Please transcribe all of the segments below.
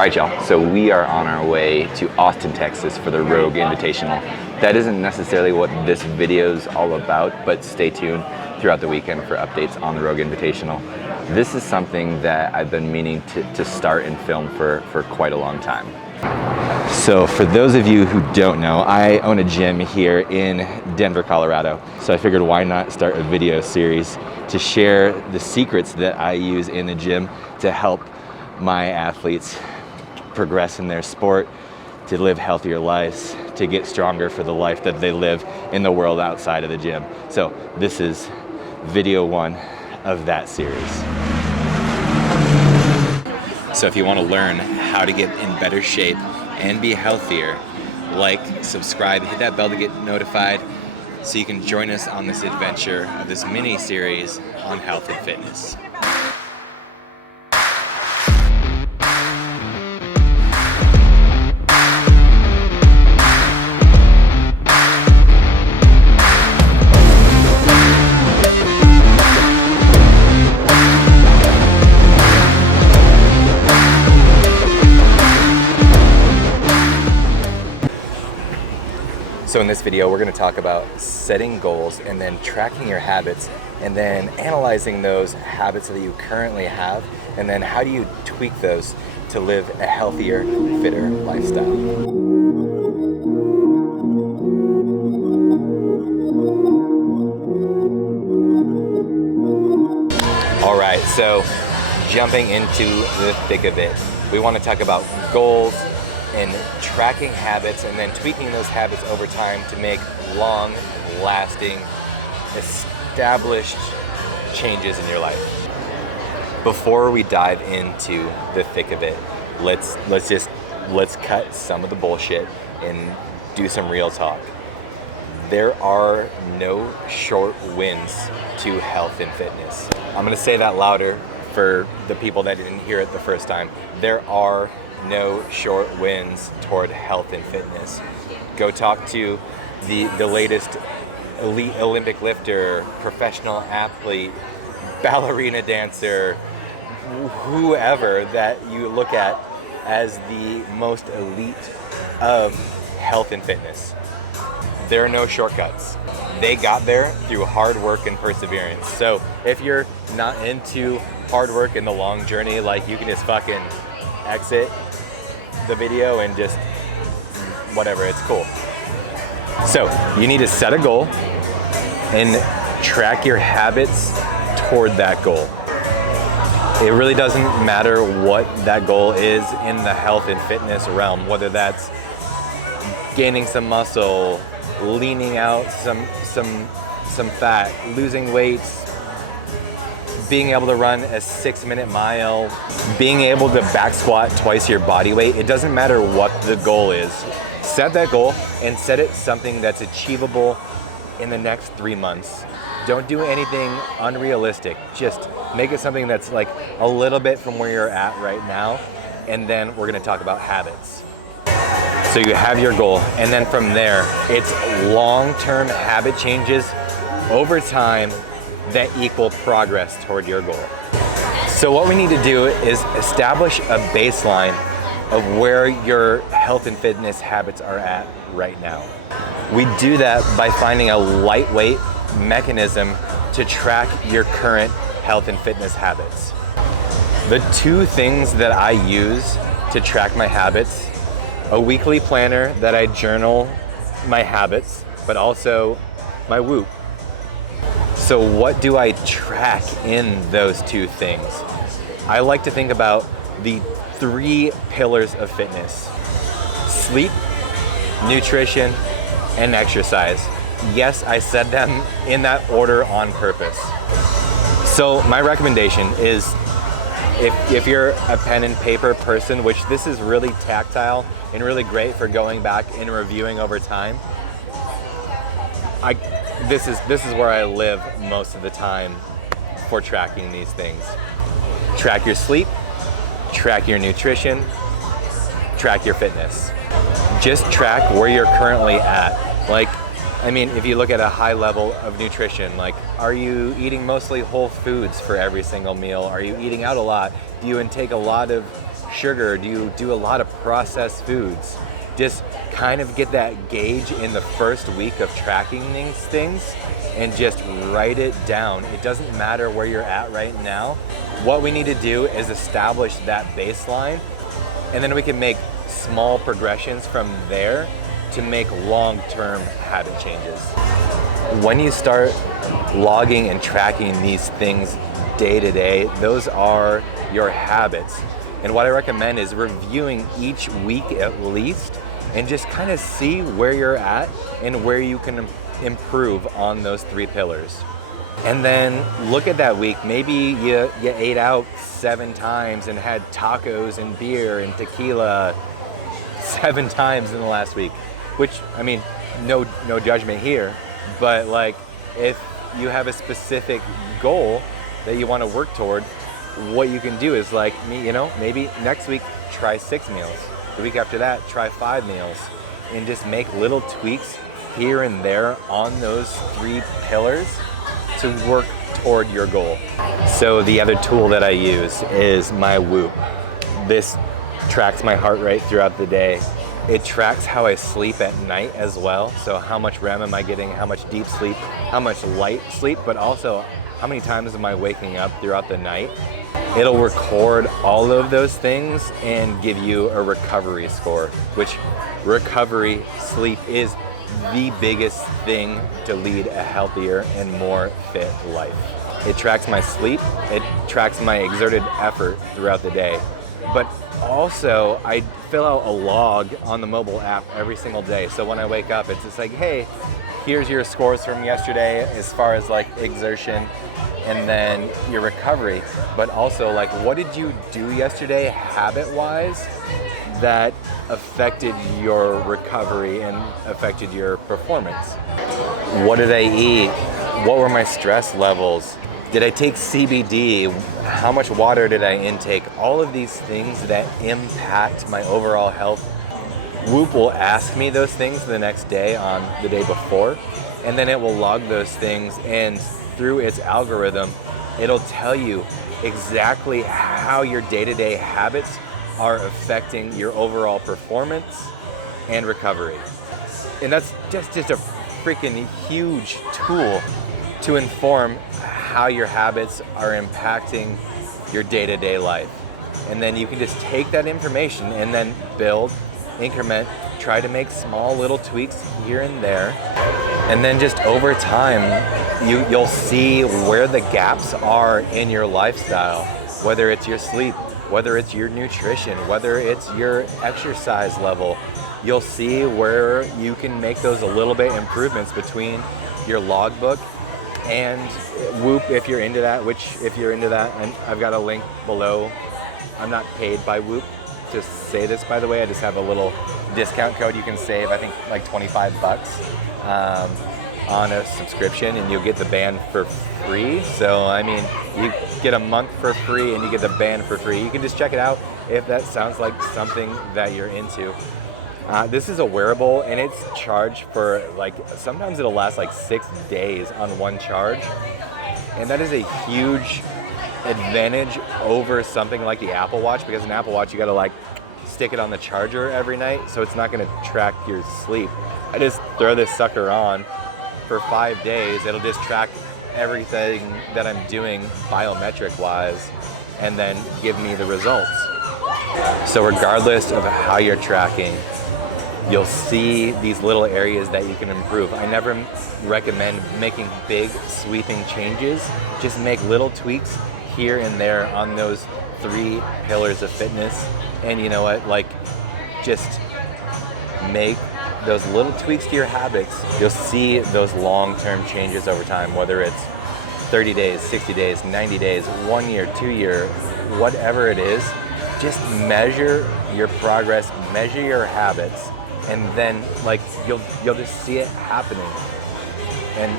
Alright y'all, so we are on our way to Austin, Texas for the Rogue Invitational. That isn't necessarily what this video is all about, but stay tuned throughout the weekend for updates on the Rogue Invitational. This is something that I've been meaning to start and film for quite a long time. So for those of you who don't know, I own a gym here in Denver, Colorado. So I figured why not start a video series to share the secrets that I use in the gym to help my athletes progress in their sport, to live healthier lives, to get stronger for the life that they live in the world outside of the gym. So this is video one of that series. So if you want to learn how to get in better shape and be healthier, like, subscribe, hit that bell to get notified so you can join us on this adventure of this mini series on health and fitness. So in this video, we're going to talk about setting goals and then tracking your habits and then analyzing those habits that you currently have, and then how do you tweak those to live a healthier, fitter lifestyle. All right, so jumping into the thick of it, we want to talk about goals and tracking habits and then tweaking those habits over time to make long-lasting, established changes in your life. Before we dive into the thick of it, let's cut some of the bullshit and do some real talk. There are no short wins to health and fitness. I'm gonna say that louder for the people that didn't hear it the first time. There are no short wins toward health and fitness. Go talk to the latest elite Olympic lifter, professional athlete, ballerina dancer, whoever that you look at as the most elite of health and fitness. There are no shortcuts. They got there through hard work and perseverance. So if you're not into hard work and the long journey, like, you can just fucking exit the video and just whatever, it's cool. So you need to set a goal and track your habits toward that goal. It really doesn't matter what that goal is in the health and fitness realm, whether that's gaining some muscle, leaning out some fat, losing weights, being able to run a 6-minute mile, being able to back squat twice your body weight. It doesn't matter what the goal is. Set that goal and set it something that's achievable in the next 3 months. Don't do anything unrealistic. Just make it something that's like a little bit from where you're at right now. And then we're gonna talk about habits. So you have your goal, and then from there, it's long-term habit changes over time that equal progress toward your goal. So what we need to do is establish a baseline of where your health and fitness habits are at right now. We do that by finding a lightweight mechanism to track your current health and fitness habits. The two things that I use to track my habits: a weekly planner that I journal my habits, but also my Whoop. So what do I track in those two things? I like to think about the 3 pillars of fitness: sleep, nutrition, and exercise. Yes, I said them in that order on purpose. So my recommendation is, if you're a pen and paper person, which this is really tactile and really great for going back and reviewing over time, this is where I live most of the time for tracking these things. Track your sleep, track your nutrition, track your fitness. Just track where you're currently at. Like, I mean, if you look at a high level of nutrition, like, are you eating mostly whole foods for every single meal? Are you eating out a lot? Do you intake a lot of sugar? Do you do a lot of processed foods? Just kind of get that gauge in the first week of tracking these things and just write it down. It doesn't matter where you're at right now. What we need to do is establish that baseline, and then we can make small progressions from there to make long-term habit changes. When you start logging and tracking these things day to day, those are your habits. And what I recommend is reviewing each week at least and just kind of see where you're at and where you can improve on those 3 pillars. And then look at that week. Maybe you ate out 7 times and had tacos and beer and tequila 7 times in the last week, which, I mean, no judgment here, but like if you have a specific goal that you want to work toward, what you can do is like me, you know, maybe next week try 6 meals. The week after that, try 5 meals, and just make little tweaks here and there on those 3 pillars to work toward your goal. So the other tool that I use is my Whoop. This tracks my heart rate throughout the day. It tracks how I sleep at night as well. So how much REM am I getting, how much deep sleep, how much light sleep, but also how many times am I waking up throughout the night. It'll record all of those things and give you a recovery score, which recovery sleep is the biggest thing to lead a healthier and more fit life. It tracks my sleep, it tracks my exerted effort throughout the day, but also I fill out a log on the mobile app every single day. So when I wake up, it's just like, hey, here's your scores from yesterday as far as like exertion and then your recovery, but also like, what did you do yesterday habit-wise that affected your recovery and affected your performance? What did I eat? What were my stress levels? Did I take CBD? How much water did I intake? All of these things that impact my overall health. Whoop will ask me those things the next day on the day before, and then it will log those things, and through its algorithm, it'll tell you exactly how your day-to-day habits are affecting your overall performance and recovery. And that's just a freaking huge tool to inform how your habits are impacting your day-to-day life. And then you can just take that information and then build, increment, try to make small little tweaks here and there. And then just over time, you'll see where the gaps are in your lifestyle, whether it's your sleep, whether it's your nutrition, whether it's your exercise level. You'll see where you can make those a little bit improvements between your logbook and Whoop if you're into that, which if you're into that, and I've got a link below. I'm not paid by Whoop to say this, by the way. I just have a little discount code you can save, I think like $25 on a subscription, and you'll get the band for free. So I mean, you get a month for free and you get the band for free. You can just check it out if that sounds like something that you're into. This is a wearable, and it's charged for like, sometimes it'll last like 6 days on one charge, and that is a huge advantage over something like the Apple Watch, because an Apple Watch you gotta like stick it on the charger every night, so it's not gonna track your sleep. I just throw this sucker on for 5 days. It'll just track everything that I'm doing biometric wise and then give me the results. So regardless of how you're tracking, you'll see these little areas that you can improve. I never recommend making big sweeping changes. Just make little tweaks here and there on those 3 pillars of fitness. And you know what, like, just make those little tweaks to your habits. You'll see those long-term changes over time, whether it's 30 days, 60 days, 90 days, 1 year, 2 year, whatever it is. Just measure your progress, measure your habits, and then like you'll just see it happening. And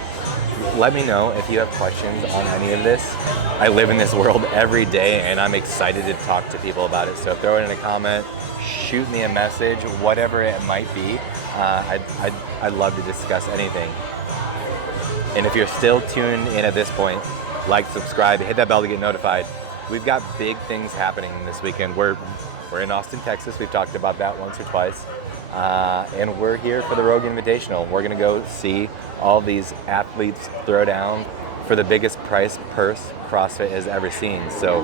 let me know if you have questions on any of this. I live in this world every day, and I'm excited to talk to people about it. So throw it in a comment, shoot me a message, whatever it might be. I'd love to discuss anything. And if you're still tuned in at this point, like, subscribe, hit that bell to get notified. We've got big things happening this weekend. We're We're in Austin, Texas. We've talked about that once or twice. And we're here for the Rogue Invitational. We're going to go see all these athletes throw down for the biggest prize purse CrossFit has ever seen. So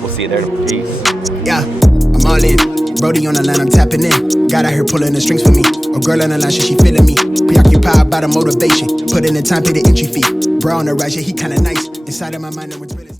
we'll see you there. Peace. Yeah, I'm all in. Brody on the line, I'm tapping in. Got out here pulling the strings for me. A girl on the line, she feeling me. Preoccupied by the motivation. Put in the time, pay the entry fee. Bro on the right, yeah, he kinda nice. Inside of my mind, no one's real.